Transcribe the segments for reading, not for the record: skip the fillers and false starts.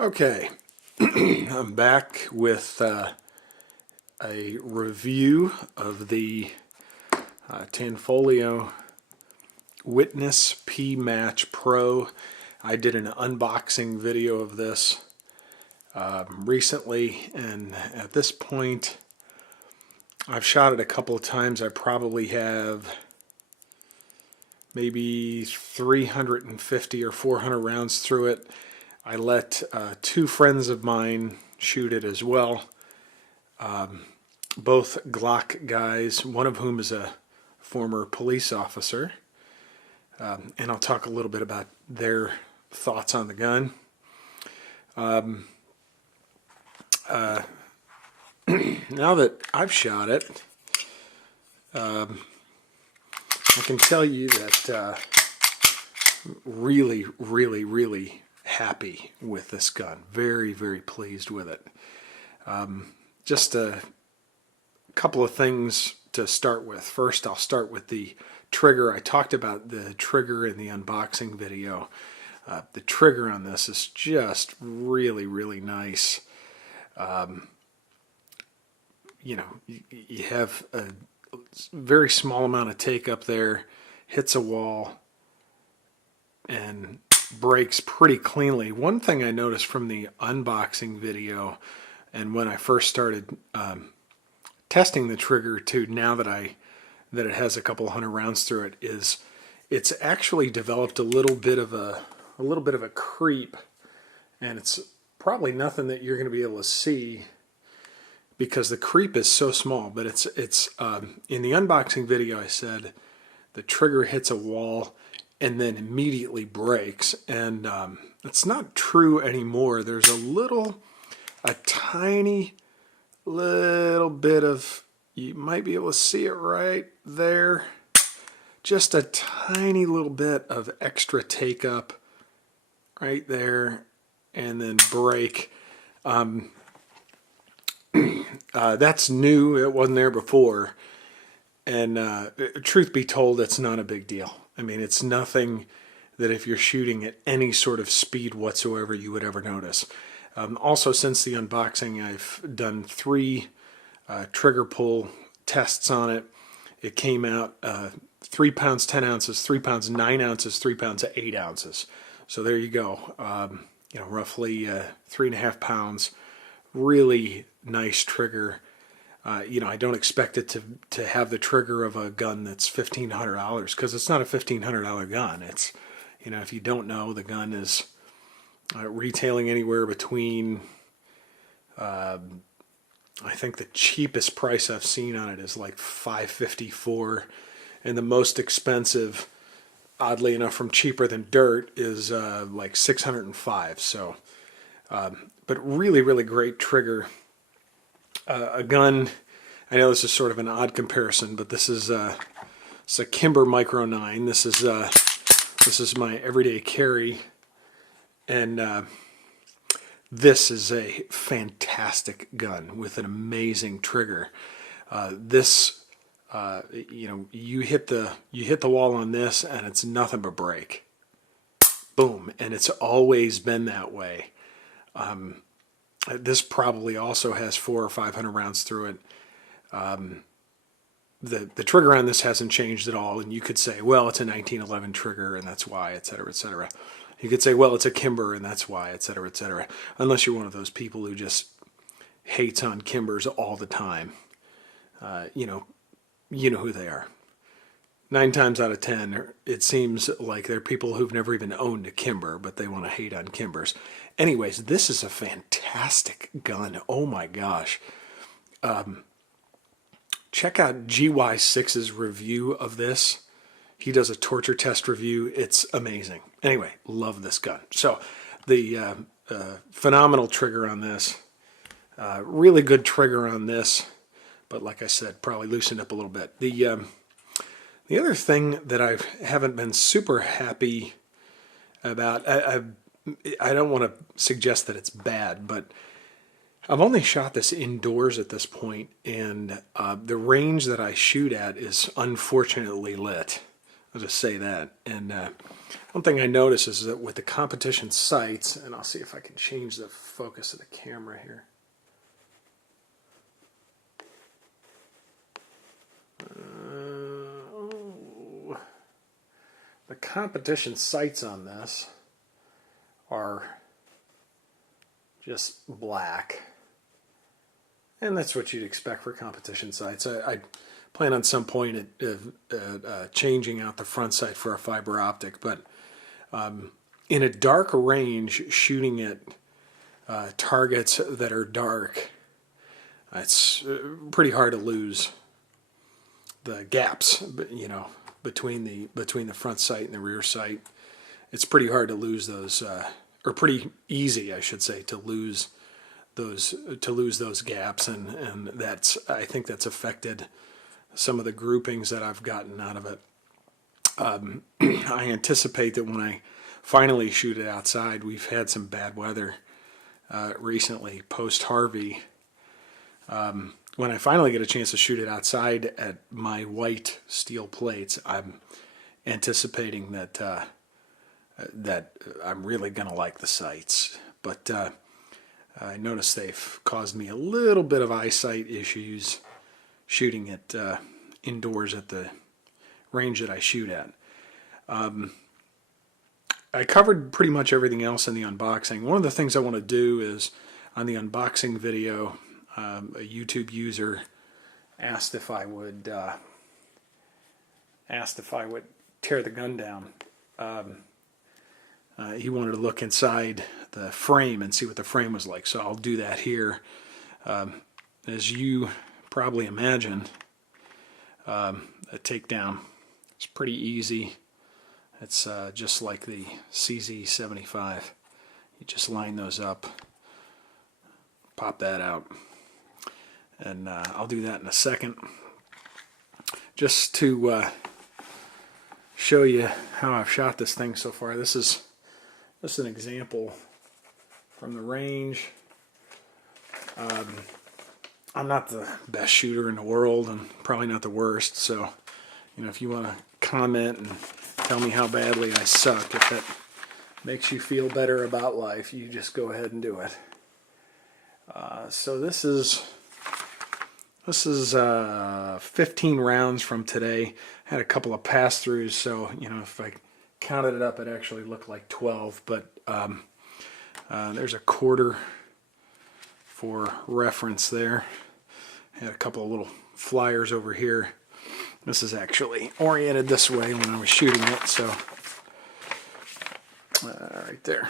Okay, I'm back with a review of the Tanfoglio Witness P Match Pro. I did an unboxing video of this recently, and at this point I've shot it a couple of times. I probably have maybe 350 or 400 rounds through it. I let two friends of mine shoot it as well. Both Glock guys, one of whom is a former police officer. And I'll talk a little bit about their thoughts on the gun. Now that I've shot it, I can tell you that really happy with this gun. Very pleased with it. Just a couple of things to start with. First, I'll start with the trigger. I talked about the trigger in the unboxing video. The trigger on this is just really nice. You know, you have a very small amount of take up there, hits a wall, and breaks pretty cleanly. One thing I noticed from the unboxing video and when I first started testing the trigger to now that it has a couple hundred rounds through it is it's actually developed a little bit of a creep, and it's probably nothing that you're going to be able to see because the creep is so small. But it's in the unboxing video I said the trigger hits a wall and then immediately breaks, and it's not true anymore. There's a tiny little bit of, you might be able to see it right there, just a tiny little bit of extra take up right there and then break. That's new. It wasn't there before, and truth be told, it's not a big deal. I mean, it's nothing that if you're shooting at any sort of speed whatsoever you would ever notice. Also, since the unboxing, I've done 3 trigger pull tests on it. It came out 3 pounds 10 ounces, 3 pounds 9 ounces, 3 pounds 8 ounces. So there you go. You know, roughly 3.5 pounds. Really nice trigger. You know, I don't expect it to have the trigger of a gun that's $1,500 because it's not a $1,500 gun. It's, you know, if you don't know, the gun is retailing anywhere between, I think the cheapest price I've seen on it is like $554, and the most expensive, oddly enough, from cheaper than dirt is like $605. So, but really great trigger. A gun, I know this is sort of an odd comparison, but this is it's a Kimber Micro 9. This is my everyday carry, and this is a fantastic gun with an amazing trigger. This, you know, you hit the wall on this, and it's nothing but break. Boom, and it's always been that way. This probably also has 400 or 500 rounds through it. The trigger on this hasn't changed at all, and you could say, well, it's a 1911 trigger, and that's why, etc., etc. You could say, well, it's a Kimber, and that's why, etc., etc. Unless you're one of those people who just hates on Kimbers all the time. You know who they are. 9 times out of 10, it seems like they're people who've never even owned a Kimber, but they want to hate on Kimbers. Anyways, this is a fantastic gun. Oh my gosh. Check out GY6's review of this. He does a torture test review. It's amazing. Anyway, love this gun. So, the phenomenal trigger on this. Really good trigger on this. But like I said, probably loosened up a little bit. The other thing that I haven't been super happy about, I don't want to suggest that it's bad, but I've only shot this indoors at this point, and the range that I shoot at is unfortunately lit. I'll just say that. And one thing I notice is that with the competition sights, and I'll see if I can change the focus of the camera here. The competition sights on this are just black. And that's what you'd expect for competition sights. I plan on some point at changing out the front sight for a fiber optic, but in a dark range, shooting at targets that are dark, it's pretty hard to lose the gaps, you know, between the front sight and the rear sight. It's pretty hard to lose those, or pretty easy, I should say, to lose those gaps, and I think that's affected some of the groupings that I've gotten out of it. I anticipate that when I finally shoot it outside, we've had some bad weather recently, post Harvey. When I finally get a chance to shoot it outside at my white steel plates, I'm anticipating that I'm really going to like the sights. But I noticed they've caused me a little bit of eyesight issues shooting it indoors at the range that I shoot at. I covered pretty much everything else in the unboxing. One of the things I want to do is, on the unboxing video, a YouTube user asked if I would tear the gun down. He wanted to look inside the frame and see what the frame was like, so I'll do that here. As you probably imagine, a takedown is pretty easy. It's just like the CZ75. You just line those up, pop that out, and I'll do that in a second. Just to show you how I've shot this thing so far. This is an example from the range. I'm not the best shooter in the world, and probably not the worst, so you know, if you want to comment and tell me how badly I suck, if that makes you feel better about life, you just go ahead and do it. So this is 15 rounds from today. Had a couple of pass-throughs, so you know, if I counted it up, it actually looked like 12, but there's a quarter for reference there. Had a couple of little flyers over here. This is actually oriented this way when I was shooting it, so right there.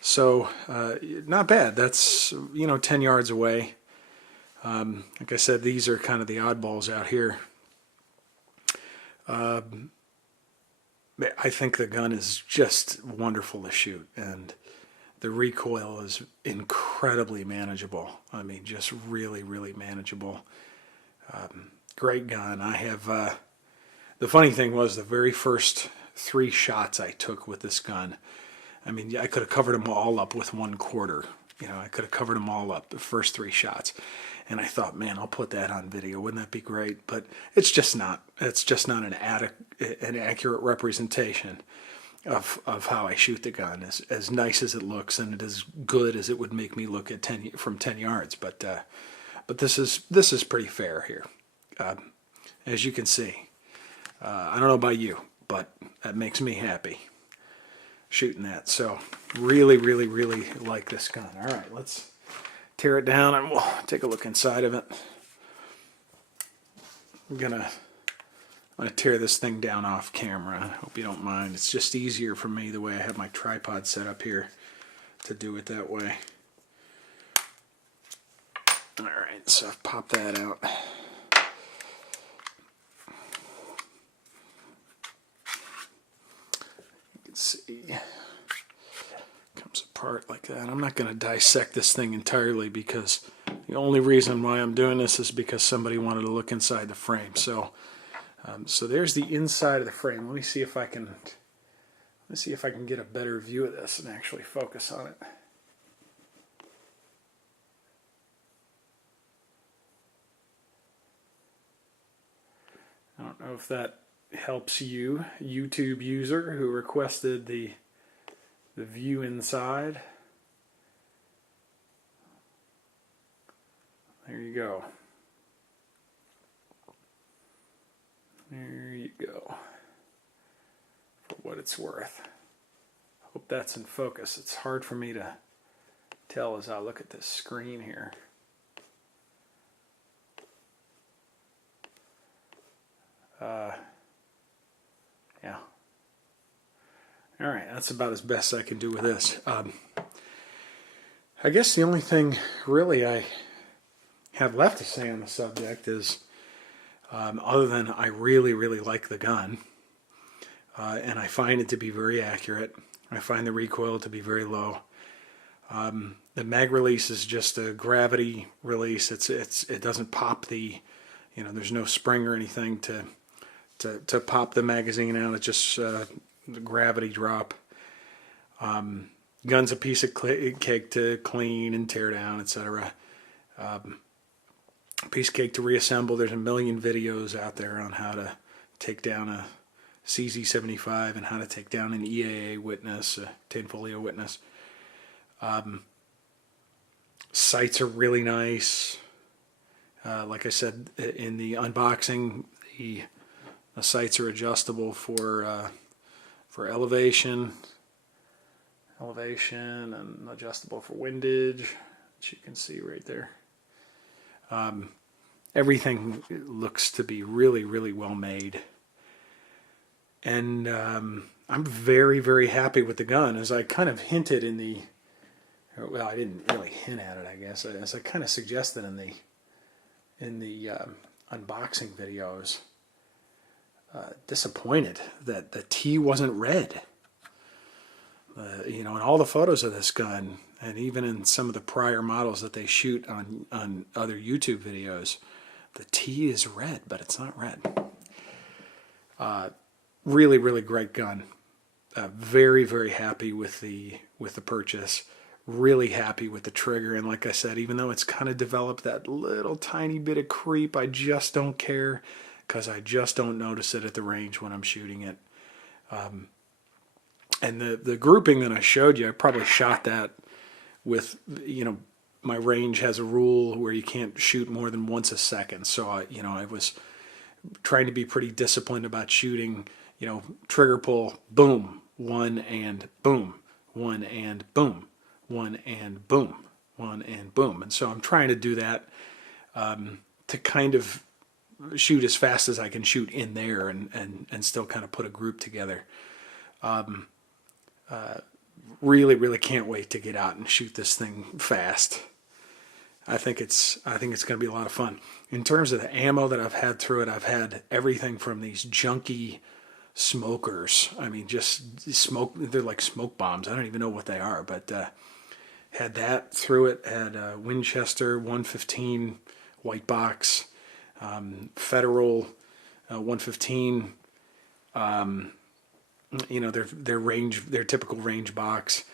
So not bad. That's, you know, 10 yards away. Like I said, these are kind of the oddballs out here. I think the gun is just wonderful to shoot, and the recoil is incredibly manageable. I mean, just really, really manageable. Great gun. I have, the funny thing was, the very first 3 shots I took with this gun, I mean, I could have covered them all up with 1/4. You know, I could have covered them all up, the first 3 shots. And I thought, man, I'll put that on video. Wouldn't that be great? But it's just not. It's just not an accurate representation of how I shoot the gun. As nice as it looks, and it as good as it would make me look at from 10 yards. But this is pretty fair here, as you can see. I don't know about you, but that makes me happy shooting that. So really, really, really like this gun. All right, let's tear it down and we'll take a look inside of it. I'm gonna tear this thing down off camera. I hope you don't mind. It's just easier for me the way I have my tripod set up here to do it that way. All right, so I've popped that out. You can see comes apart like that. I'm not going to dissect this thing entirely, because the only reason why I'm doing this is because somebody wanted to look inside the frame. So so there's the inside of the frame. Let me see if I can get a better view of this and actually focus on it. I don't know if that helps you, YouTube user who requested the view inside. There you go. There you go. For what it's worth. Hope that's in focus. It's hard for me to tell as I look at this screen here. Yeah. All right, that's about as best I can do with this. I guess the only thing really I have left to say on the subject is, other than I really, really like the gun, and I find it to be very accurate. I find the recoil to be very low. The mag release is just a gravity release. It doesn't pop the, there's no spring or anything to pop the magazine out. It's just the gravity drop. Gun's a piece of cake to clean and tear down, etc. Piece of cake to reassemble. There's a million videos out there on how to take down a CZ75 and how to take down an EAA Witness, a Tanfoglio Witness. Sights are really nice. Like I said in the unboxing, the sights are adjustable for elevation, and adjustable for windage, which you can see right there. Everything looks to be really, really well made. And I'm very, very happy with the gun. As I kind of hinted in the, well, I didn't really hint at it, I guess, as I kind of suggested in the unboxing videos. Disappointed that the T wasn't red. In all the photos of this gun, and even in some of the prior models that they shoot on other YouTube videos, the T is red, but it's not red. Really, really great gun. Very, very happy with the purchase. Really happy with the trigger, and like I said, even though it's kind of developed that little tiny bit of creep, I just don't care, because I just don't notice it at the range when I'm shooting it. And the grouping that I showed you, I probably shot that with, my range has a rule where you can't shoot more than once a second. So I was trying to be pretty disciplined about shooting, trigger pull, boom, one and boom, one and boom, one and boom, one and boom. And so I'm trying to do that to kind of shoot as fast as I can shoot in there and still kind of put a group together. Really, really can't wait to get out and shoot this thing fast. I think it's going to be a lot of fun. In terms of the ammo that I've had through it, I've had everything from these junky smokers. I mean, just smoke. They're like smoke bombs. I don't even know what they are, but had that through it. Had a Winchester 115 white box, Federal 115. Their typical range box.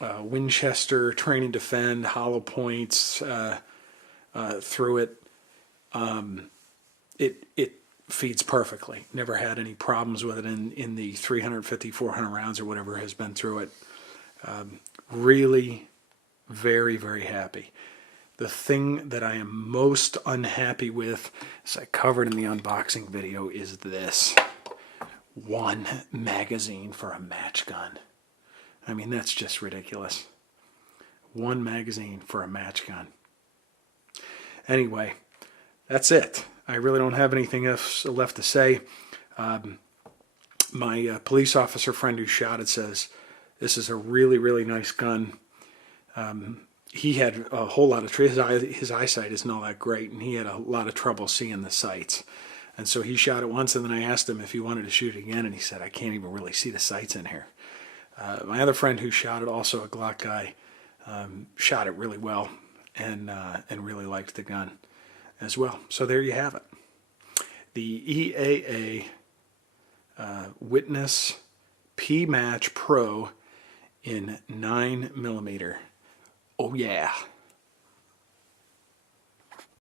Winchester Train and Defend hollow points through it. It feeds perfectly. Never had any problems with it in the 350, 400 rounds or whatever has been through it. Really very, very happy. The thing that I am most unhappy with, as I covered in the unboxing video, is this. One magazine for a match gun. I mean, that's just ridiculous. One magazine for a match gun. Anyway, that's it. I really don't have anything else left to say. My police officer friend who shot it says, this is a really, really nice gun. He had a whole lot of trouble. His eyesight isn't all that great, and he had a lot of trouble seeing the sights. And so he shot it once, and then I asked him if he wanted to shoot it again, and he said, I can't even really see the sights in here. My other friend who shot it, also a Glock guy, shot it really well and really liked the gun as well. So there you have it. The EAA Witness P Match Pro in 9mm. Oh yeah.